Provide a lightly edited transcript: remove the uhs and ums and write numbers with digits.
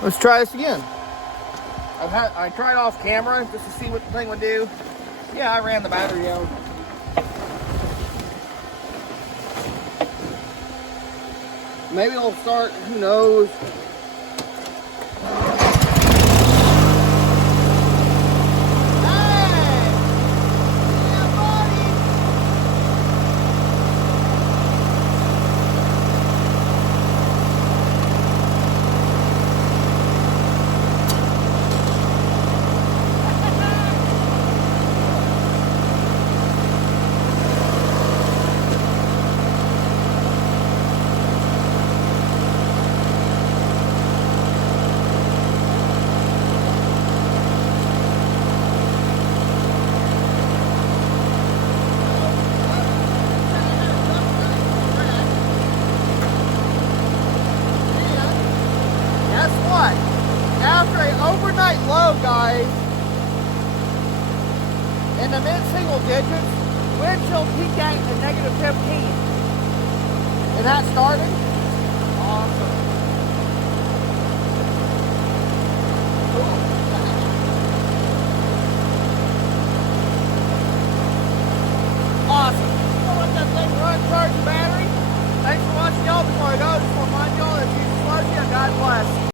Let's try this again. I tried off camera just to see what the thing would do. Yeah, I ran the battery down. Maybe it'll start, who knows. After an overnight low, guys, in the mid-single digits, wind chill peaked out to negative 15. And that started? Awesome. Awesome. I'll let that thing run, charge the battery. Thanks for watching, y'all. Before I go, just want to remind y'all that Jesus loves you and God bless.